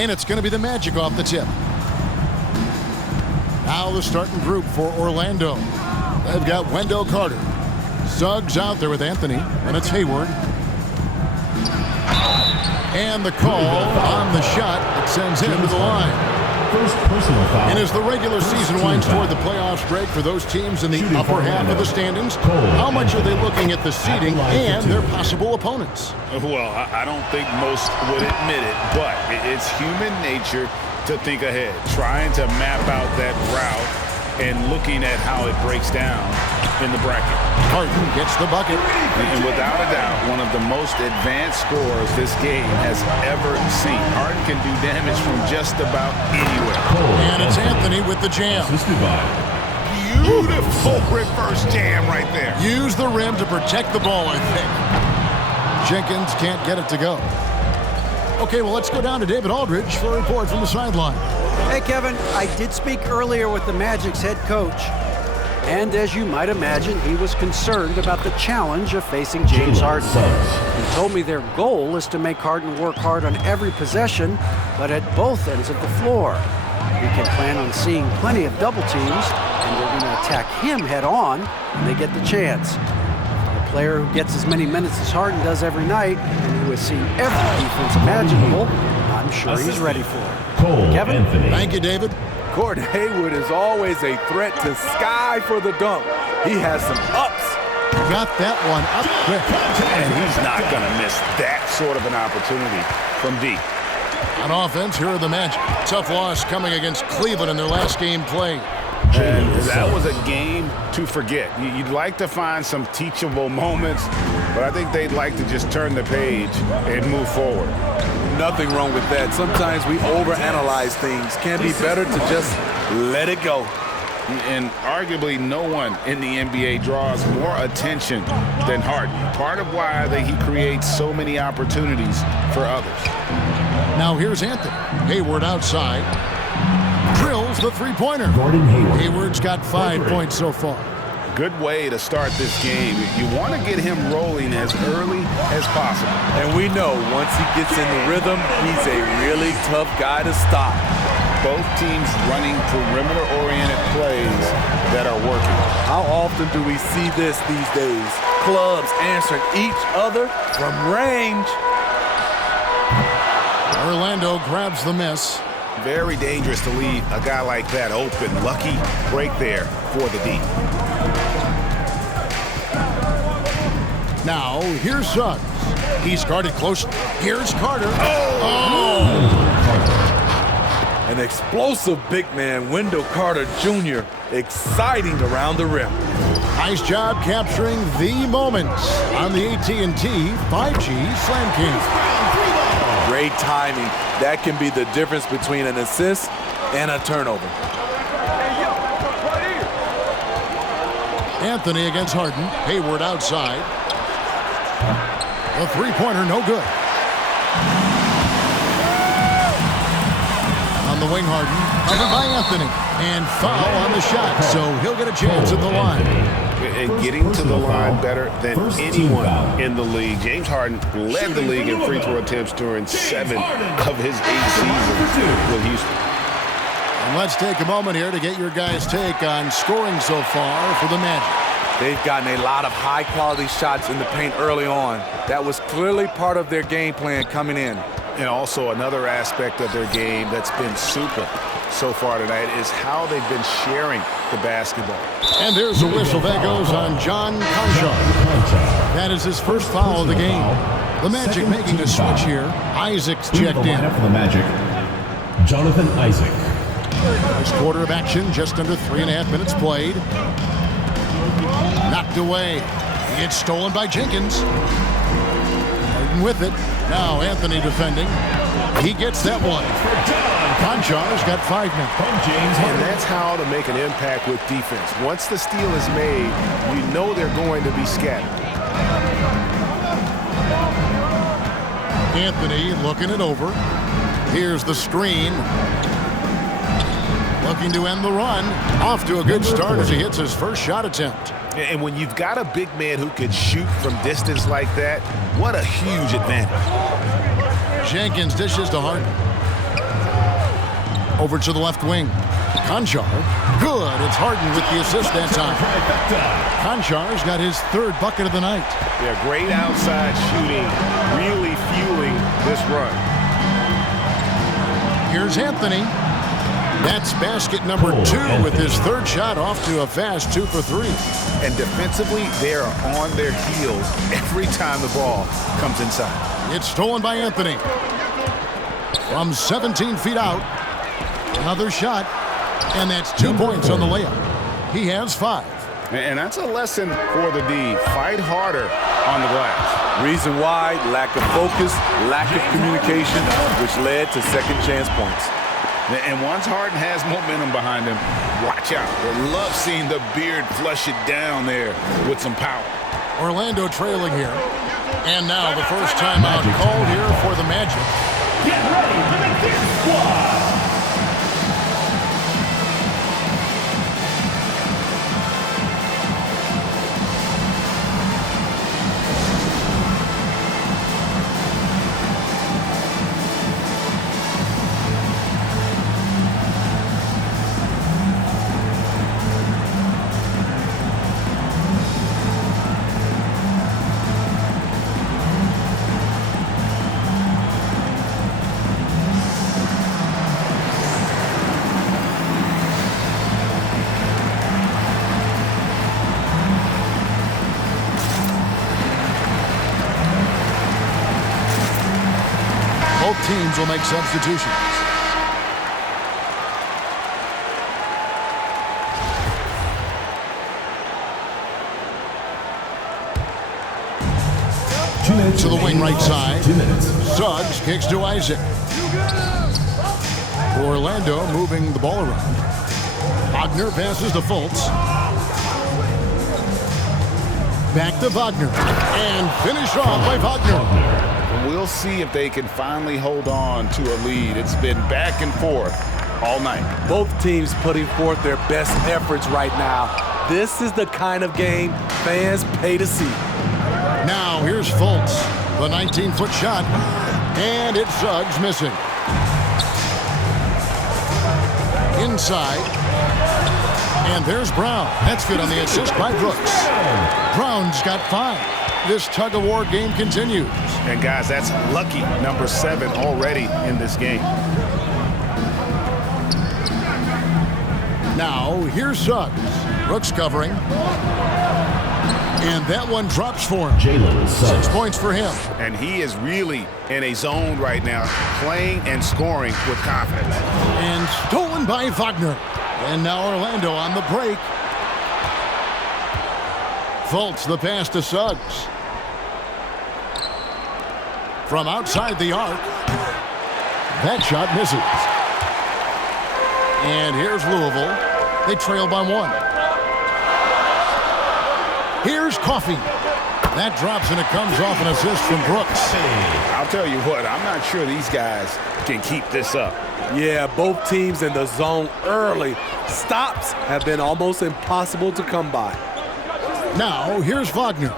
And it's going to be the Magic off the tip. Now the starting group for Orlando. They've got Wendell Carter. Suggs out there with Anthony, and it's Hayward. And the call on the shot that sends him to the line. First personal foul. And as the regular season winds toward the playoffs break for those teams in the upper half of the standings, how much are they looking at the seeding and their possible opponents? Well, I don't think most would admit it, but it's human nature to think ahead, trying to map out that route and looking at how it breaks down in the bracket. Harden gets the bucket. And without a doubt, one of the most advanced scorers this game has ever seen. Harden can do damage from just about anywhere. And it's Anthony with the jam. Beautiful reverse jam right there. Use the rim to protect the ball, I think. Jenkins can't get it to go. Okay, well, let's go down to David Aldridge for a report from the sideline. Hey, Kevin, I did speak earlier with the Magic's head coach. And as you might imagine, he was concerned about the challenge of facing James Harden. He told me their goal is to make Harden work hard on every possession, but at both ends of the floor. We can plan on seeing plenty of double teams, and they're going to attack him head on when they get the chance. A player who gets as many minutes as Harden does every night, and who has seen every defense imaginable, I'm sure he's ready for it. Kevin? Anthony. Thank you, David. Gordon Hayward is always a threat to sky for the dunk. He has some ups. Got that one up quick. And he's not going to miss that sort of an opportunity from deep. On offense, here are the Magic. Tough loss coming against Cleveland in their last game played. And that was a game to forget. You'd like to find some teachable moments, but I think they'd like to just turn the page and move forward. Nothing wrong with that. Sometimes we overanalyze things. Can be better to just let it go. And arguably no one in the NBA draws more attention than Harden. Part of why he creates so many opportunities for others. Now here's Anthony. Hayward outside. Drills the three-pointer. Gordon Hayward. Hayward's got 5 points so far. Good way to start this game. You want to get him rolling as early as possible. And we know once he gets in the rhythm, he's a really tough guy to stop. Both teams running perimeter-oriented plays that are working. How often do we see this these days? Clubs answering each other from range. Orlando grabs the miss. Very dangerous to leave a guy like that open. Lucky break there for the D. Now, here's Suggs. He's guarded close. Here's Carter. An explosive big man, Wendell Carter Jr., exciting around the rim. Nice job capturing the moments on the AT&T 5G Slam King. Great timing. That can be the difference between an assist and a turnover. Anthony against Harden. Hayward outside. The three-pointer, no good. On the wing, Harden. Covered by Anthony. And foul on the shot, so he'll get a chance at the line. And getting to the line better than anyone in the league. James Harden led the league in free throw attempts during 7 of his 8 seasons with Houston. And let's take a moment here to get your guys' take on scoring so far for the Magic. They've gotten a lot of high-quality shots in the paint early on. That was clearly part of their game plan coming in. And also another aspect of their game that's been super so far tonight is how they've been sharing the basketball. And there's a whistle that goes on John Conchar. That is his first foul of the game. The Magic making a switch here. Isaac's checked in. For the Magic, Jonathan Isaac. First quarter of action, just under 3.5 minutes played. Knocked away. It's stolen by Jenkins. Harden with it. Now Anthony defending. He gets that one. Conchar's got 5 now. And that's how to make an impact with defense. Once the steal is made, you know they're going to be scattered. Anthony looking it over. Here's the screen. Looking to end the run. Off to a good start as he hits his first shot attempt. And when you've got a big man who can shoot from distance like that, what a huge advantage. Jenkins dishes to Harden. Over to the left wing. Conchar. Good. It's Harden with the assist that time. Conchar's got his third bucket of the night. Yeah, great outside shooting, really fueling this run. Here's Anthony. That's basket number 2 with his third shot off to a fast 2 for 3. And defensively, they are on their heels every time the ball comes inside. It's stolen by Anthony. From 17 feet out. Another shot. And that's 2 points on the layup. He has 5. And that's a lesson for the D. Fight harder on the glass. Reason why, lack of focus, lack of communication, which led to second chance points. And once Harden has momentum behind him, watch out. I love seeing the beard flush it down there with some power. Orlando trailing here. And now the first timeout called here for the Magic. Get ready for the Kick Squad. Both teams will make substitutions. To the wing right side. 2 minutes. Suggs kicks to Isaac. Orlando moving the ball around. Wagner passes to Fultz. Back to Wagner. And finished off by Wagner. We'll see if they can finally hold on to a lead. It's been back and forth all night. Both teams putting forth their best efforts right now. This is the kind of game fans pay to see. Now here's Fultz. The 19-foot shot. And it's Suggs missing. Inside. And there's Brown. That's good on the assist by Brooks. Brown's got 5. This tug-of-war game continues. And guys, that's lucky number 7 already in this game. Now here's Suggs. Brooks covering. And that one drops for him. Jalen Suggs. 6 points for him. And he is really in a zone right now, playing and scoring with confidence. And stolen by Wagner. And now Orlando on the break. Fultz the pass to Suggs. From outside the arc. That shot misses. And here's Louisville. They trail by 1. Here's Coffey. That drops and it comes off an assist from Brooks. I'll tell you what, I'm not sure these guys can keep this up. Yeah, both teams in the zone early. Stops have been almost impossible to come by. Now, here's Wagner.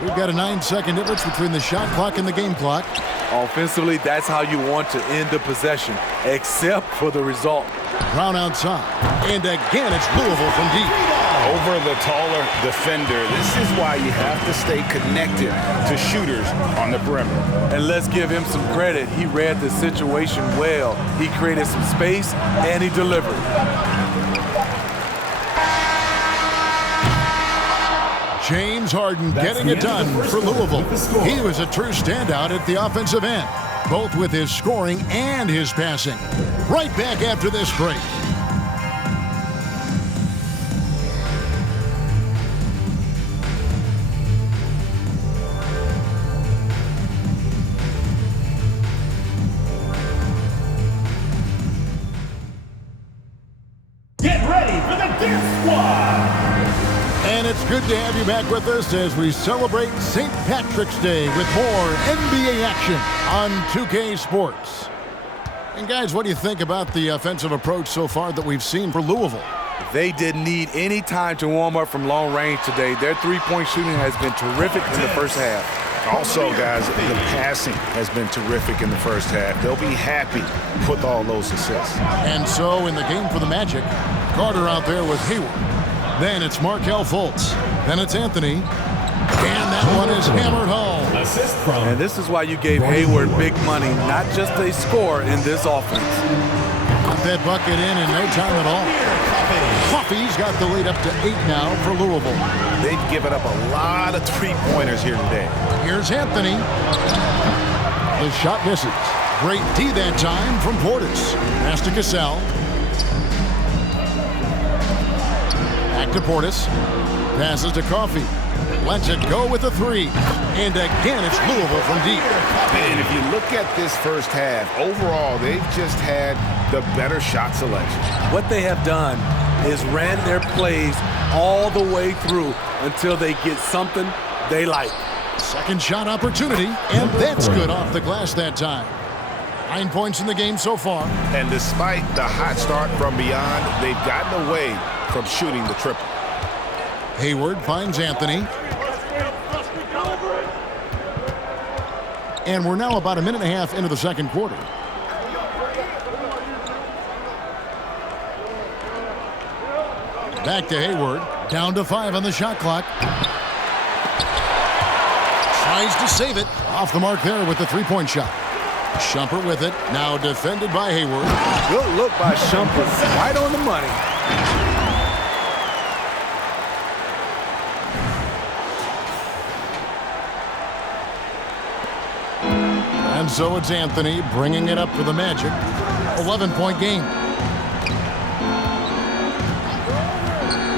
We've got a 9-second difference between the shot clock and the game clock. Offensively, that's how you want to end the possession, except for the result. Brown outside. And again, it's Louisville from deep. Over the taller defender. This is why you have to stay connected to shooters on the perimeter. And let's give him some credit. He read the situation well. He created some space, and he delivered. James Harden getting it done for Louisville. He was a true standout at the offensive end, both with his scoring and his passing. Right back after this break. Get ready for the Kick Squad. And it's good to have you back with us as we celebrate St. Patrick's Day with more NBA action on 2K Sports. And guys, what do you think about the offensive approach so far that we've seen for Louisville? They didn't need any time to warm up from long range today. Their three-point shooting has been terrific in the first half. Also, guys, the passing has been terrific in the first half. They'll be happy with all those assists. And so in the game for the Magic, Carter out there with Hayward. Then it's Markelle Fultz. Then it's Anthony. And that one is hammered home. Assist from. And this is why you gave Hayward big money, not just a score in this offense. Got that bucket in no time at all. Coffey's got the lead up to 8 now for Louisville. They've given up a lot of three-pointers here today. Here's Anthony. The shot misses. Great D that time from Portis. Pass to Cassell. Back to Portis. Passes to Coffey. Lets it go with a 3. And again, it's Louisville from deep. And if you look at this first half, overall, they've just had the better shot selection. What they have done is ran their plays all the way through until they get something they like. Second shot opportunity, and that's good off the glass that time. 9 points in the game so far. And despite the hot start from beyond, they've gotten away from shooting the triple. Hayward finds Anthony. And we're now about a minute and a half into the second quarter. Back to Hayward. Down to 5 on the shot clock. Tries to save it. Off the mark there with the three-point shot. Shumpert with it. Now defended by Hayward. Good look by Shumpert. Right on the money. And so it's Anthony bringing it up for the Magic. 11-point game.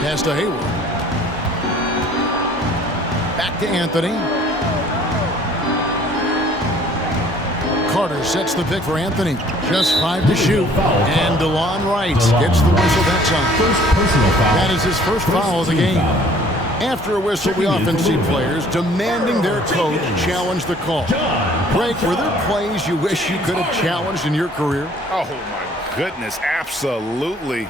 Pass to Hayward. Back to Anthony. Carter sets the pick for Anthony. Just 5 to shoot. And DeLon Wright gets the whistle that time. First personal foul. That is his first foul of the game. After a whistle, we often see players demanding their coach challenge the call. Greg, were there plays you wish you could have challenged in your career? Oh, my goodness, absolutely.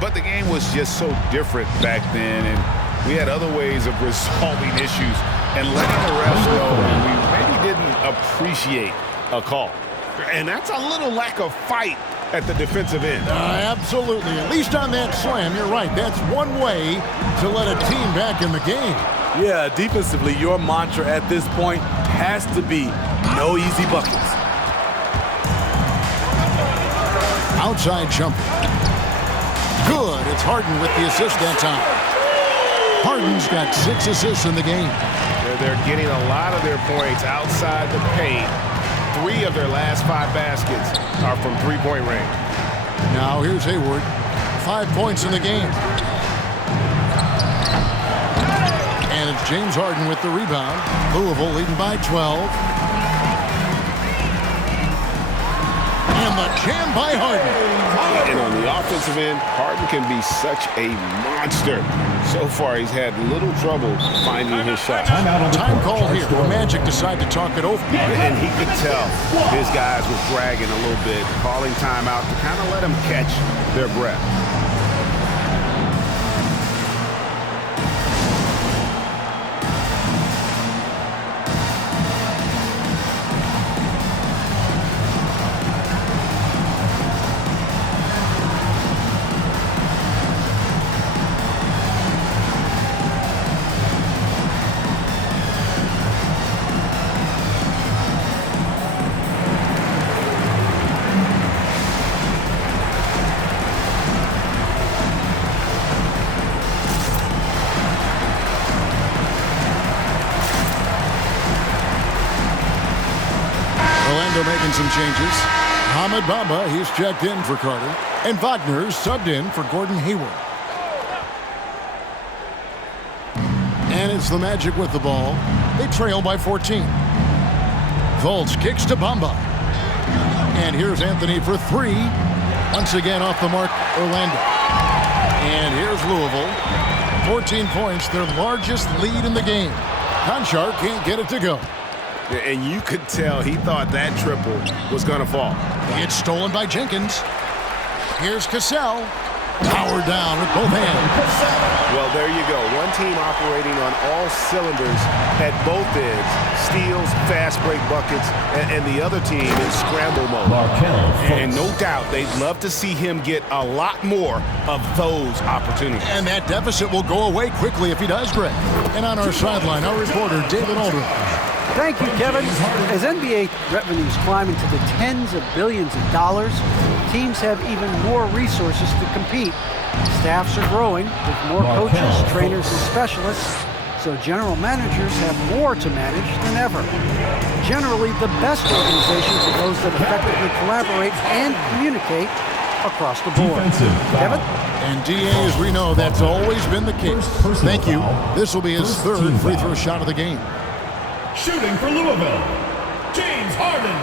But the game was just so different back then, and we had other ways of resolving issues and letting the refs know we maybe didn't appreciate a call. And that's a little lack of fight at the defensive end. Absolutely. At least on that slam, you're right. That's one way to let a team back in the game. Yeah, defensively, your mantra at this point has to be no easy buckets. Outside jumper. Good. It's Harden with the assist that time. Harden's got 6 assists in the game. They're getting a lot of their points outside the paint. 3 of their last 5 baskets are from three-point range. Now here's Hayward. 5 points in the game. And it's James Harden with the rebound. Louisville leading by 12. And the jam by Harden. And on the offensive end, Harden can be such a monster. So far, he's had little trouble finding his shot. Time call here. The Magic decide to talk it over. And he could tell his guys was dragging a little bit, calling timeout to kind of let them catch their breath. Making some changes. Ahmed Bamba, he's checked in for Carter. And Wagner subbed in for Gordon Hayward. And it's the Magic with the ball. They trail by 14. Fultz kicks to Bamba. And here's Anthony for 3. Once again off the mark, Orlando. And here's Louisville. 14 points, their largest lead in the game. Conchar can't get it to go. And you could tell he thought that triple was going to fall. It's stolen by Jenkins. Here's Cassell. Powered down with both hands. Well, there you go. One team operating on all cylinders at both ends. Steals, fast break buckets, and the other team in scramble mode. And no doubt they'd love to see him get a lot more of those opportunities. And that deficit will go away quickly if he does, Greg. And on our sideline, our reporter, David Aldridge. Thank you, Kevin. As NBA revenues climb into the tens of billions of dollars, teams have even more resources to compete. Staffs are growing with more coaches, trainers, and specialists, so general managers have more to manage than ever. Generally, the best organizations are those that effectively collaborate and communicate across the board. Kevin? And DA, as we know, that's always been the case. Thank you. This will be his third free throw shot of the game. Shooting for Louisville, James Harden.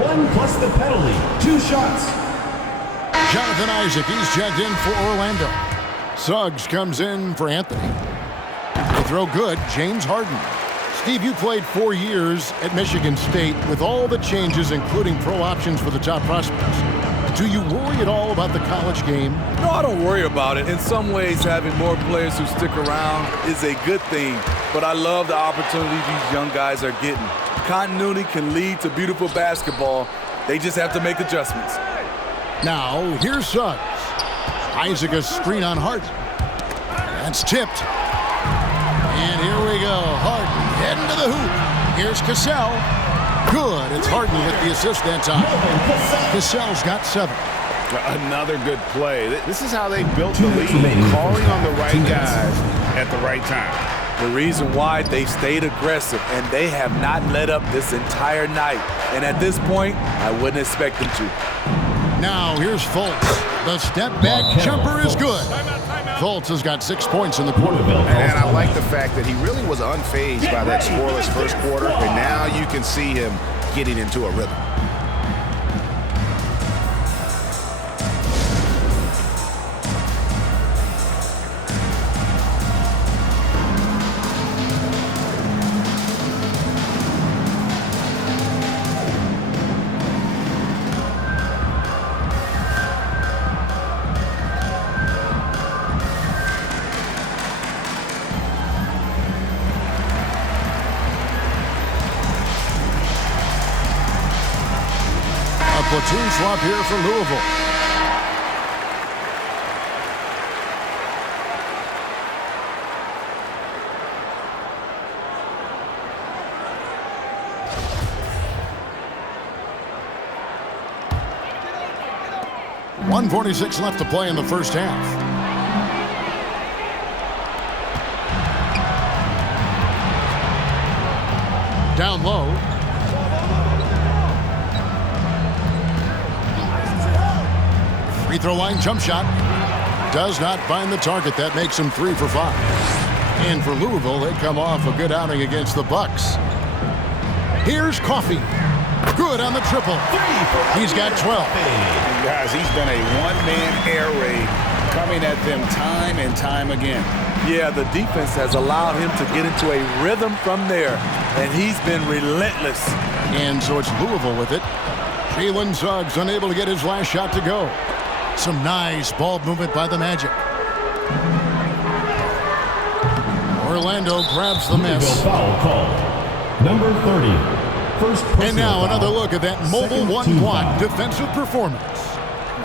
1 plus the penalty. 2 shots. Jonathan Isaac, he's checked in for Orlando. Suggs comes in for Anthony. They throw good, James Harden. Steve, you played 4 years at Michigan State with all the changes, including pro options for the top prospects. Do you worry at all about the college game? No, I don't worry about it. In some ways, having more players who stick around is a good thing, but I love the opportunity these young guys are getting. Continuity can lead to beautiful basketball. They just have to make adjustments. Now, here's Suggs. Isaac a screen on Harden. That's tipped. And here we go. Harden heading to the hoop. Here's Cassell. Good. It's Harden with the assist that time. Cassell's got 7. Another good play. This is how they built the lead, calling on the right guys at the right time. The reason why they stayed aggressive, and they have not let up this entire night. And at this point, I wouldn't expect them to. Now, here's Fultz. The step-back jumper is good. Fultz has got 6 points in the quarter. And I like the fact that he really was unfazed by that scoreless first quarter, and now you can see him getting into a rhythm. Platoon swap here for Louisville. .146 left to play in the first half. Down low. Free throw line jump shot. Does not find the target. That makes him 3 for 5. And for Louisville, they come off a good outing against the Bucks. Here's Coffey. Good on the triple. He's got 12. Guys, he's been a one-man air raid coming at them time and time again. Yeah, the defense has allowed him to get into a rhythm from there, and he's been relentless. And so it's Louisville with it. Jalen Suggs unable to get his last shot to go. Some nice ball movement by the Magic. Orlando grabs the miss. Foul call. Number 30. First and now another look at that mobile one-block defensive performance.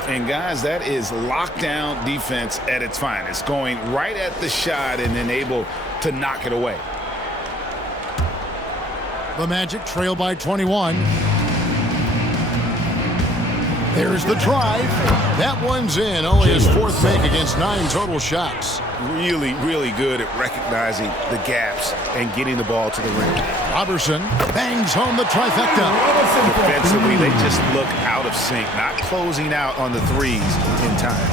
And guys, that is lockdown defense at its finest, going right at the shot and then able to knock it away. The Magic trail by 21. There's the drive. That one's in. Only his 4th make against 9 total shots. Really, really good at recognizing the gaps and getting the ball to the rim. Robertson bangs home the trifecta. Defensively, they just look out of sync, not closing out on the threes in time.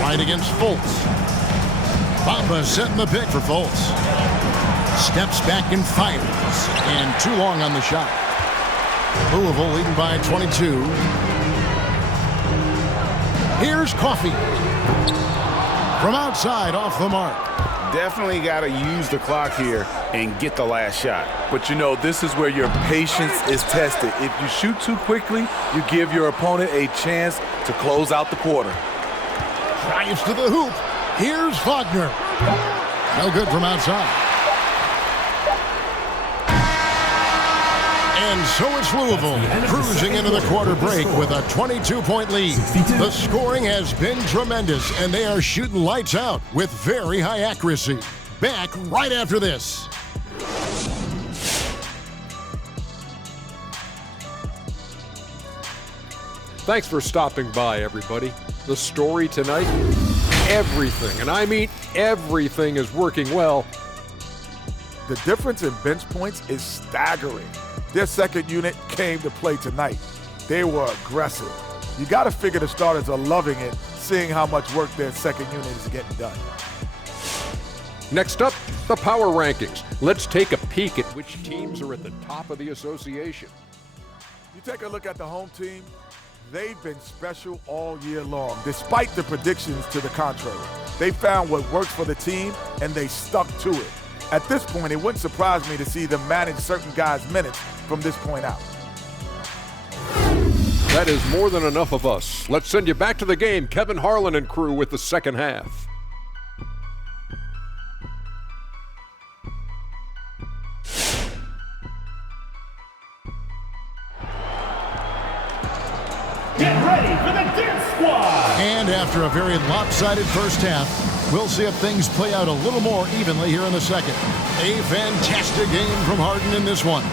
Right against Fultz. Bamba setting the pick for Fultz. Steps back and fires. And too long on the shot. Louisville leading by 22. Here's Coffey. From outside, off the mark. definitely got to use the clock here and get the last shot. But you know, this is where your patience is tested. If you shoot too quickly, you give your opponent a chance to close out the quarter. Drives to the hoop. Here's Wagner. No good from outside. And so it's Louisville cruising into the quarter break with a 22-point lead. The scoring has been tremendous, and they are shooting lights out with very high accuracy. Back right after this. Thanks for stopping by, everybody. The story tonight, everything, and I mean everything, is working well. The difference in bench points is staggering. Their second unit came to play tonight. They were aggressive. You got to figure the starters are loving it, seeing how much work their second unit is getting done. Next up, the power rankings. Let's take a peek at which teams are at the top of the association. You take a look at the home team, they've been special all year long, despite the predictions to the contrary. They found what works for the team, and they stuck to it. At this point, it wouldn't surprise me to see them manage certain guys' minutes from this point out. That is more than enough of us. Let's send you back to the game, Kevin Harlan and crew, with the second half. Get ready for the Dance Squad! And after a very lopsided first half, we'll see if things play out a little more evenly here in the second. A fantastic game from Harden in this one.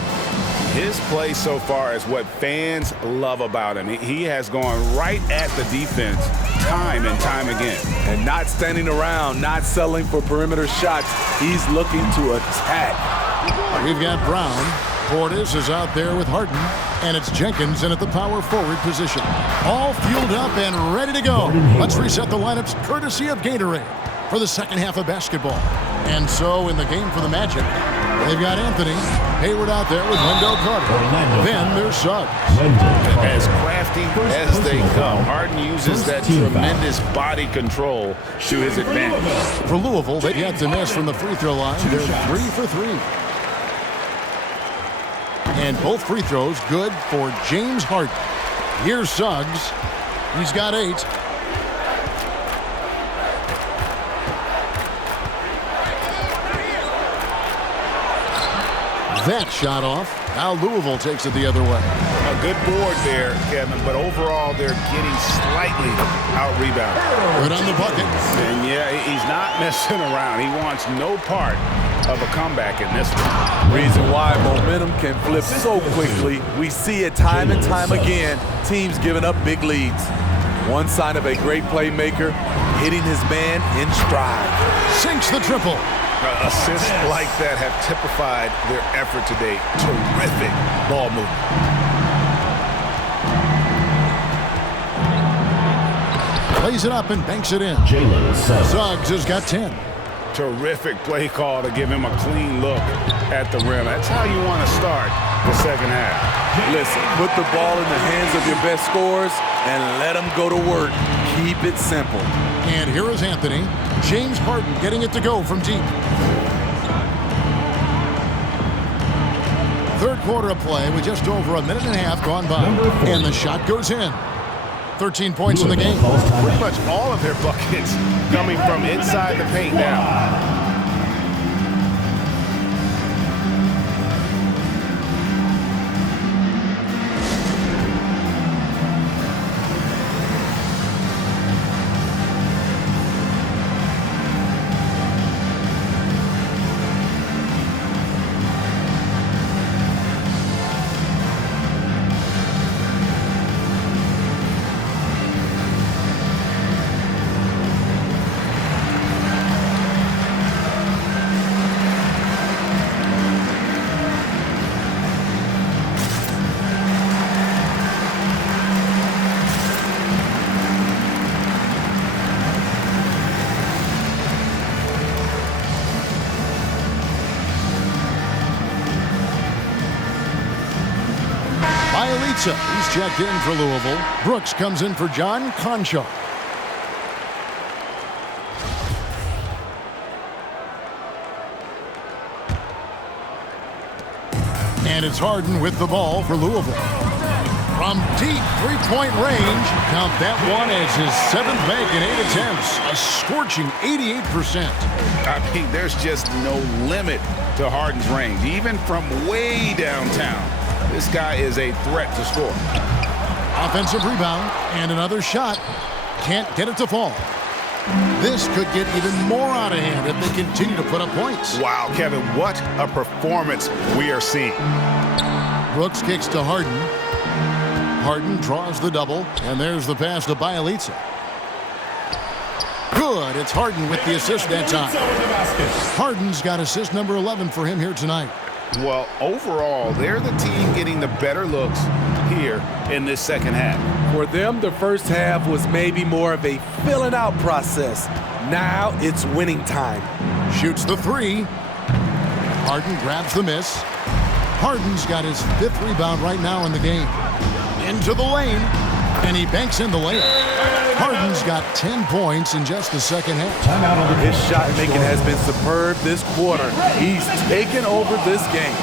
His play so far is what fans love about him. He has gone right at the defense time and time again. And not standing around, not settling for perimeter shots. He's looking to attack. We've got Brown. Portis is out there with Harden, and it's Jenkins in at the power forward position. All fueled up and ready to go. Let's reset the lineups courtesy of Gatorade for the second half of basketball. And so in the game for the Magic, they've got Anthony Hayward out there with Wendell Carter. Then there's Suggs. As crafty as they come, Harden uses that tremendous body control to his advantage. For Louisville, they've yet to miss from the free throw line. They're 3 for 3. And both free throws good for James Harden. Here's Suggs. He's got 8. That shot off. Now Louisville takes it the other way. A good board there, Kevin, but overall they're getting slightly out-rebounded. Good on the bucket. And yeah, he's not messing around. He wants no part of a comeback in this one. Reason why momentum can flip so quickly. We see it time and time again, teams giving up big leads. One sign of a great playmaker, hitting his man in stride. Sinks the triple. Assists like that have typified their effort today. Terrific ball movement. Plays it up and banks it in. Suggs has got 10. Terrific play call to give him a clean look at the rim. That's how you want to start the second half. Listen, put the ball in the hands of your best scorers and let them go to work. Keep it simple. And here is Anthony. James Harden getting it to go from deep. Third quarter of play with just over a minute and a half gone by. And the shot goes in. 13 points in the game. Pretty much all of their buckets coming from inside the paint now. He's checked in for Louisville. Brooks comes in for John Concho. And it's Harden with the ball for Louisville. From deep three-point range, count that one as his 7th make in 8 attempts, a scorching 88%. I mean, there's just no limit to Harden's range, even from way downtown. This guy is a threat to score. Offensive rebound and another shot. Can't get it to fall. This could get even more out of hand if they continue to put up points. Wow, Kevin, what a performance we are seeing. Brooks kicks to Harden. Harden draws the double, and there's the pass to Bielitsa. Good. It's Harden with the assist that time. Harden's got assist number 11 for him here tonight. Well, overall, they're the team getting the better looks here in this second half. For them, the first half was maybe more of a filling out process. Now it's winning time. Shoots the three. Harden grabs the miss. Harden's got his 5th rebound right now in the game. Into the lane, and he banks in the layup. Harden's got 10 points in just the second half. His shot making has been superb this quarter. He's taken over this game.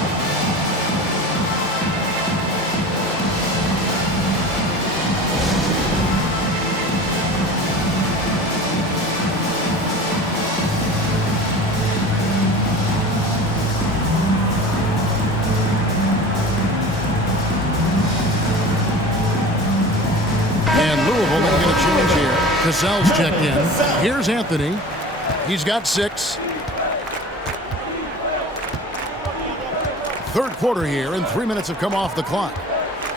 Louisville making a change here. Cassell's checked in. Here's Anthony. He's got 6. Third quarter here, and 3 minutes have come off the clock.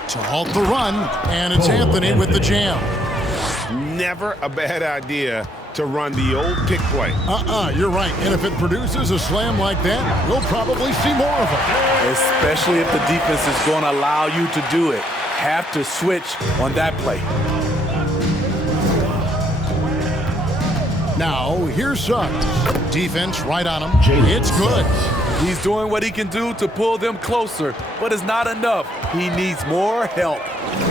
To halt the run, and it's Anthony with the jam. Never a bad idea to run the old pick play. You're right. And if it produces a slam like that, we'll probably see more of it. Especially if the defense is going to allow you to do it. Have to switch on that play. Now, here's Suggs. Defense right on him. It's good. He's doing what he can do to pull them closer, but it's not enough. He needs more help.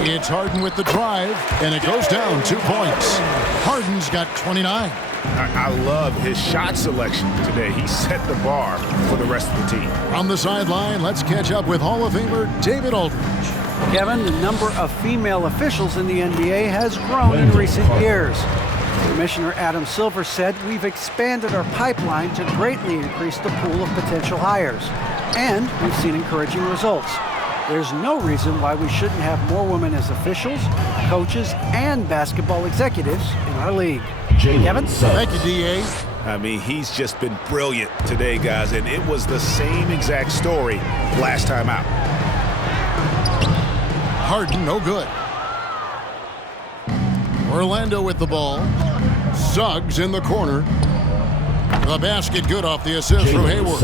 It's Harden with the drive, and it goes down 2 points. Harden's got 29. I love his shot selection today. He set the bar for the rest of the team. On the sideline, let's catch up with Hall of Famer David Aldridge. Kevin, the number of female officials in the NBA has grown in recent years. Commissioner Adam Silver said we've expanded our pipeline to greatly increase the pool of potential hires. And we've seen encouraging results. There's no reason why we shouldn't have more women as officials, coaches, and basketball executives in our league. Kevin? Thank you, D.A. I mean, he's just been brilliant today, guys, and it was the same exact story last time out. Harden, no good. Orlando with the ball. Suggs in the corner. The basket good off the assist from Hayward.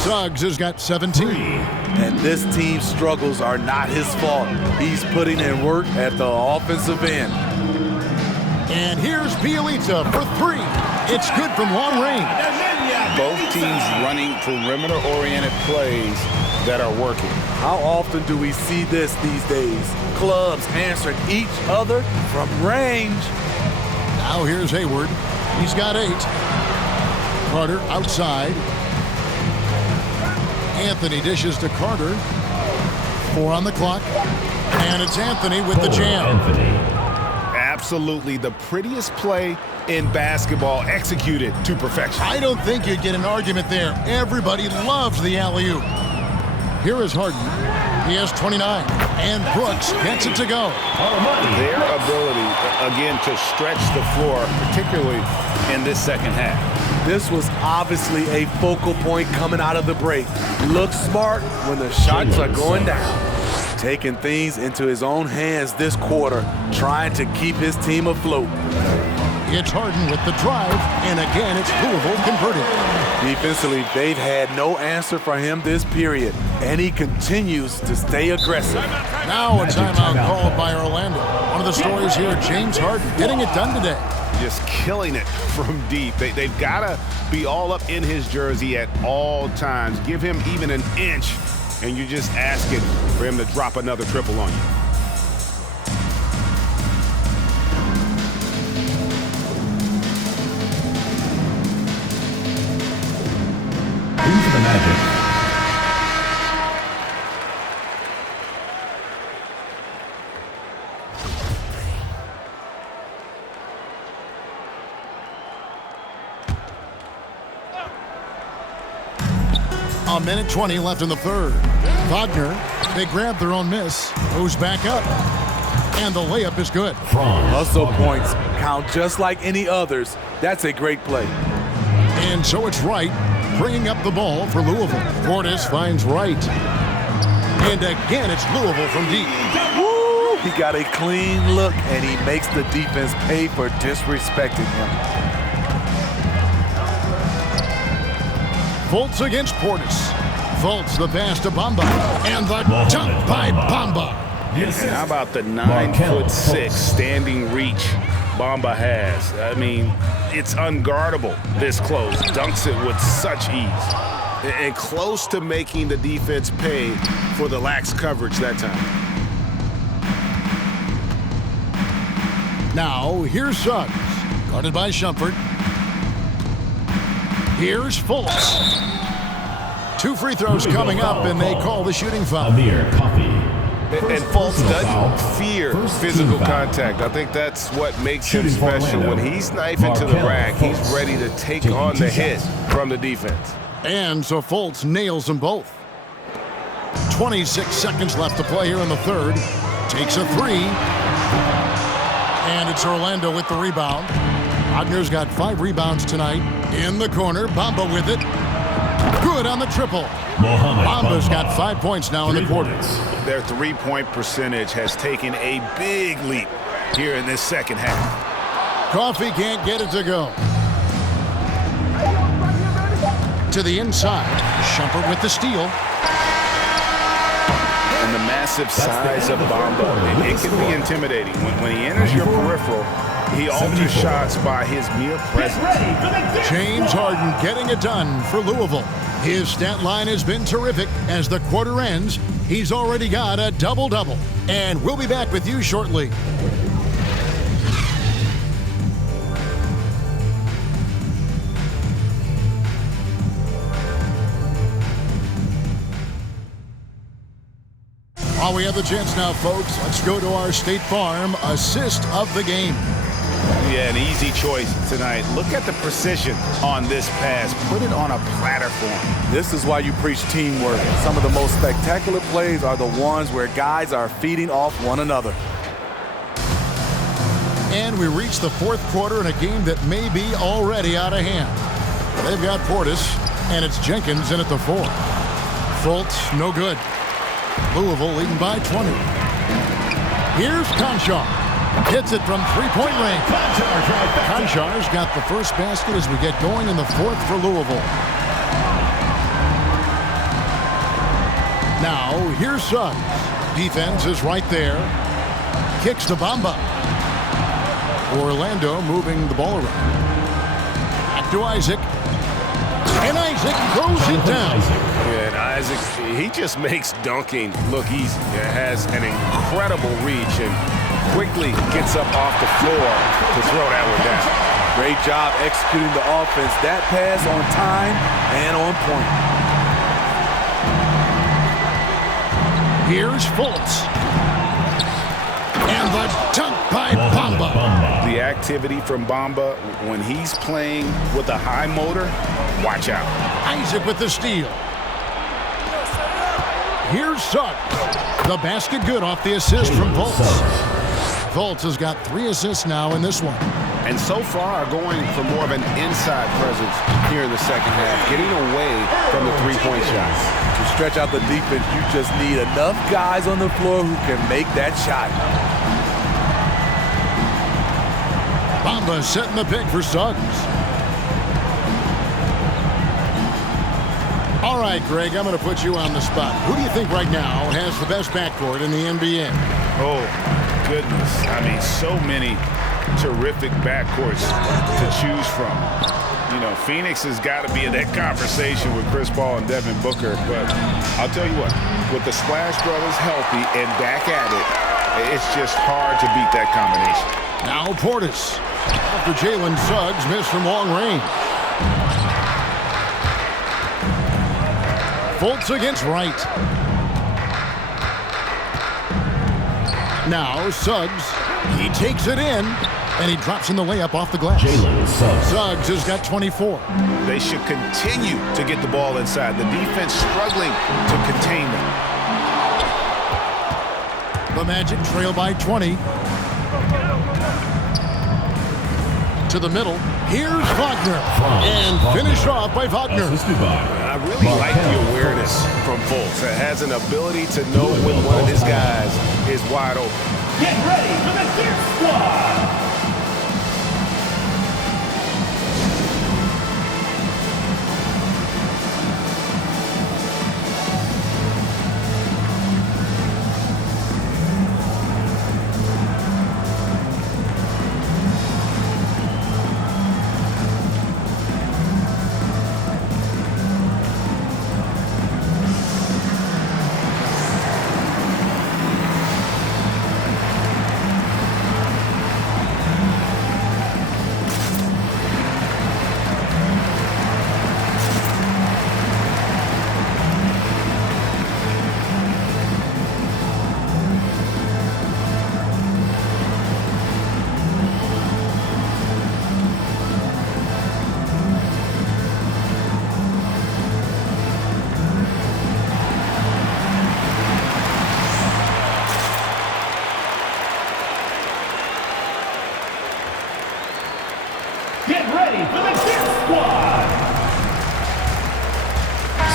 Suggs has got 17. And this team's struggles are not his fault. He's putting in work at the offensive end. And here's Bielitsa for 3. It's good from long range. Both teams running perimeter-oriented plays that are working. How often do we see this these days? Clubs answering each other from range. Now here's Hayward. He's got 8. Carter outside. Anthony dishes to Carter. 4 on the clock. And it's Anthony with the jam. Absolutely the prettiest play in basketball, executed to perfection. I don't think you'd get an argument there. Everybody loves the alley-oop. Here is Harden. He has 29. And Brooks gets it to go. Their ability, again, to stretch the floor, particularly in this second half. This was obviously a focal point coming out of the break. Looks smart when the shots are going down. Taking things into his own hands this quarter, trying to keep his team afloat. It's Harden with the drive, and again, it's Louisville converted. Defensively, they've had no answer for him this period, and he continues to stay aggressive. Now a timeout called by Orlando. One of the stories here, James Harden getting it done today. Just killing it from deep. They've got to be all up in his jersey at all times. Give him even an inch, and you're just asking for him to drop another triple on you. 1:20 left in the third. Wagner, they grab their own miss, goes back up, and the layup is good. Hustle points count just like any others. That's a great play. And so it's Wright bringing up the ball for Louisville. Portis finds Wright. And again, it's Louisville from deep. Woo! He got a clean look, and he makes the defense pay for disrespecting him. Fultz against Portis. Fultz the pass to Bamba. And the dunk by Bamba. And how about the 9'6" standing reach Bamba has? I mean, it's unguardable this close. Dunks it with such ease. And close to making the defense pay for the lax coverage that time. Now, here's Suggs, guarded by Shumpert. Here's Fultz. 2 free throws coming up, and they call the shooting foul. And Fultz doesn't fear physical contact. I think that's what makes him special. When he's knifing to the rack, he's ready to take on the hit from the defense. And so Fultz nails them both. 26 seconds left to play here in the third. Takes a 3. And it's Orlando with the rebound. Wagner's got 5 rebounds tonight. In the corner, Bamba with it. Good on the triple. Bamba's got 5 points now in the quarter. Their three-point percentage has taken a big leap here in this second half. Coffee can't get it to go. To the inside. Shumpert with the steal. And the massive size of Bamba, it can be intimidating. When he enters your peripheral, he alters shots by his mere presence. James Harden getting it done for Louisville. His stat line has been terrific. As the quarter ends, he's already got a double-double. And we'll be back with you shortly. While we have the chance now, folks, let's go to our State Farm assist of the game. Yeah, an easy choice tonight. Look at the precision on this pass. Put it on a platter for him. This is why you preach teamwork. Some of the most spectacular plays are the ones where guys are feeding off one another. And we reach the fourth quarter in a game that may be already out of hand. They've got Portis, and it's Jenkins in at the 4. Fultz, no good. Louisville leading by 20. Here's Conchar. Gets it from three-point range. Conchar's got the first basket as we get going in the fourth for Louisville. Now, here's Suggs. Defense is right there. Kicks to Bamba. Orlando moving the ball around. Back to Isaac. And Isaac throws it down. Yeah, and Isaac, he just makes dunking look easy. It has an incredible reach and quickly gets up off the floor to throw that one down. Great job executing the offense. That pass on time and on point. Here's Fultz. And the dunk by Bamba. The activity from Bamba, when he's playing with a high motor, watch out. Isaac with the steal. Here's Suggs. The basket good off the assist from Fultz. Fultz has got 3 assists now in this one. And so far going for more of an inside presence here in the second half, getting away from the three-point shots. To stretch out the defense, you just need enough guys on the floor who can make that shot. Bamba setting the pick for Suggs. All right, Greg, I'm going to put you on the spot. Who do you think right now has the best backcourt in the NBA? Oh, goodness. I mean, so many terrific backcourts to choose from. You know, Phoenix has got to be in that conversation with Chris Paul and Devin Booker. But I'll tell you what, with the Splash Brothers healthy and back at it, it's just hard to beat that combination. Now Portis. After Jalen Suggs missed from long range. Fultz against Wright. Now Suggs. He takes it in. And he drops in the layup off the glass. Suggs has got 24. They should continue to get the ball inside. The defense struggling to contain them. The Magic trail by 20. To the middle. Here's Wagner. And finished off by Wagner. I really like the awareness from Fultz. It has an ability to know when one of his guys is wide open. Get ready for the Deer Squad. Get ready for the Deer Squad.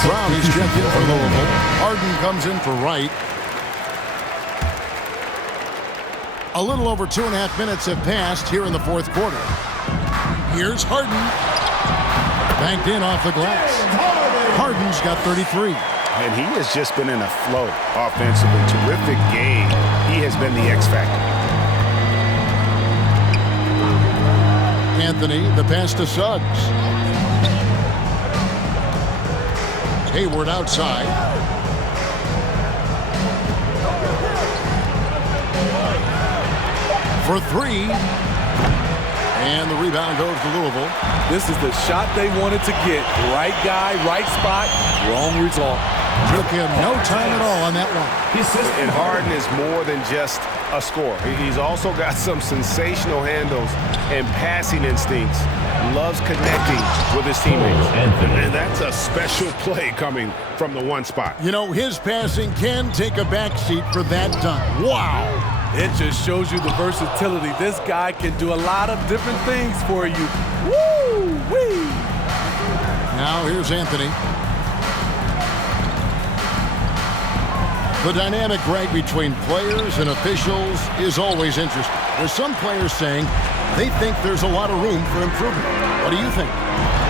Brown, he's checked in for Louisville. Harden comes in for Wright. A little over 2.5 minutes have passed here in the fourth quarter. Here's Harden. Banked in off the glass. Harden's got 33. And he has just been in a flow offensively. Terrific game. He has been the X factor. Anthony, the pass to Suggs. Hayward outside. For three. And the rebound goes to Louisville. This is the shot they wanted to get. Right guy, right spot, wrong result. Took him no time at all on that one. And Harden is more than just a scorer. He's also got some sensational handles and passing instincts. Loves connecting with his teammates. And that's a special play coming from the one spot. You know, his passing can take a backseat for that dunk. Wow. It just shows you the versatility. This guy can do a lot of different things for you. Woo-wee! Now here's Anthony. The dynamic, Greg, between players and officials is always interesting. There's some players saying they think there's a lot of room for improvement. What do you think?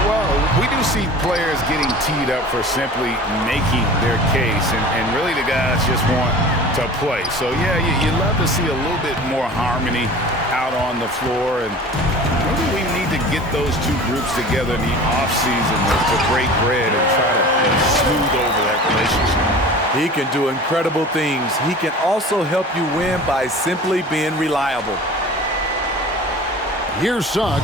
Well, we do see players getting teed up for simply making their case, and really the guys just want to play. So, yeah, you'd love to see a little bit more harmony out on the floor, and maybe we need to get those two groups together in the offseason to break bread and try to smooth over that relationship. He can do incredible things. He can also help you win by simply being reliable. Here's Suggs.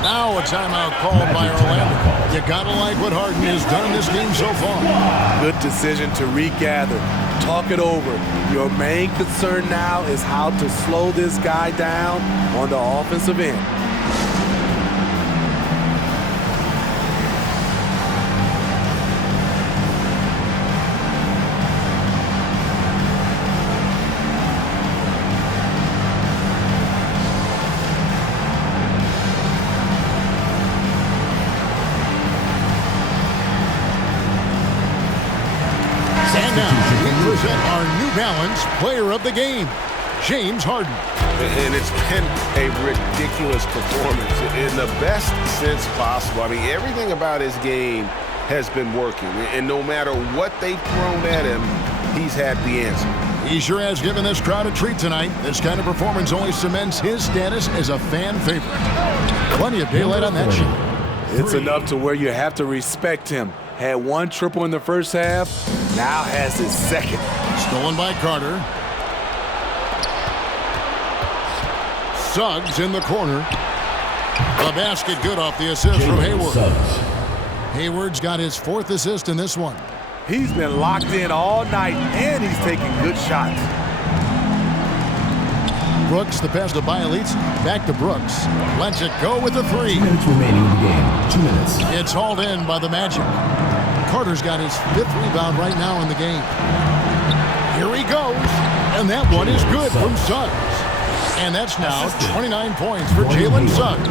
Now a timeout called by Orlando. You gotta like what Harden has done in this game so far. Good decision to regather. Talk it over. Your main concern now is how to slow this guy down on the offensive end. And now we present our New Balance Player of the Game, James Harden. And it's been a ridiculous performance in the best sense possible. I mean, everything about his game has been working. And no matter what they've thrown at him, he's had the answer. He sure has given this crowd a treat tonight. This kind of performance only cements his status as a fan favorite. Plenty of daylight on that sheet. It's enough to where you have to respect him. Had one triple in the first half, now has his second. Stolen by Carter. Suggs in the corner. The basket good off the assist from Hayward. Hayward's got his fourth assist in this one. He's been locked in all night, and he's taking good shots. Brooks, the pass to Bielitz. Back to Brooks. Lets it go with the 3. 2 minutes remaining in the game. 2 minutes. It's hauled in by the Magic. Carter's got his 5th rebound right now in the game. Here he goes. And that one is good from Suggs. And that's now 29 points for Jalen Suggs.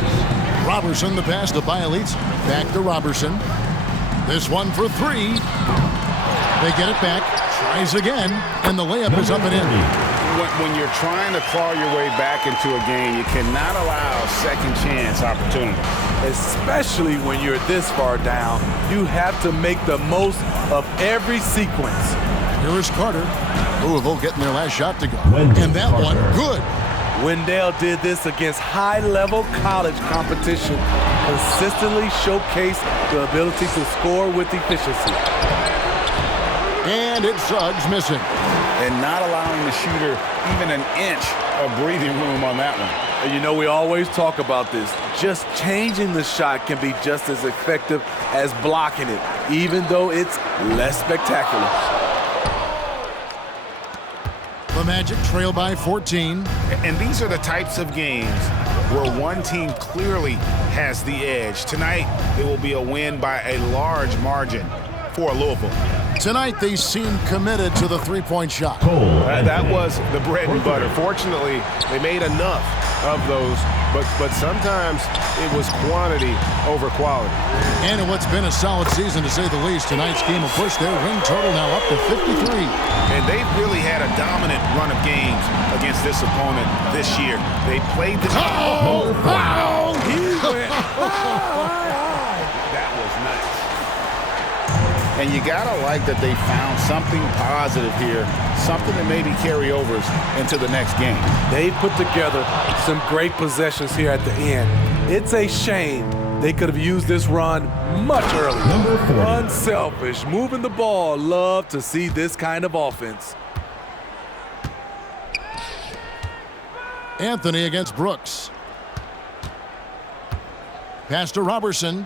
Robertson, the pass to Bielitz. Back to Robertson. This one for 3. They get it back. Tries again. And the layup is up and in. When you're trying to claw your way back into a game, you cannot allow second chance opportunity. Especially when you're this far down, you have to make the most of every sequence. Here is Carter. Louisville getting their last shot to go. And that one, good. Wendell did this against high-level college competition, consistently showcased the ability to score with efficiency. And it's Suggs missing. And not allowing the shooter even an inch of breathing room on that one. And you know, we always talk about this. Just changing the shot can be just as effective as blocking it, even though it's less spectacular. The Magic trail by 14. And these are the types of games where one team clearly has the edge. Tonight, it will be a win by a large margin for Louisville. Tonight, they seem committed to the three-point shot. That was the bread and butter. Fortunately, they made enough of those, but sometimes it was quantity over quality. And in what's been a solid season, to say the least, tonight's game will push their win total now up to 53. And they've really had a dominant run of games against this opponent this year. They played the... Oh, wow! He went... That was nice. And you gotta like that they found something positive here, something that maybe carry overs into the next game. They put together some great possessions here at the end. It's a shame they could have used this run much earlier. Number 40. Unselfish, moving the ball. Love to see this kind of offense. Anthony against Brooks. Pass to Robertson.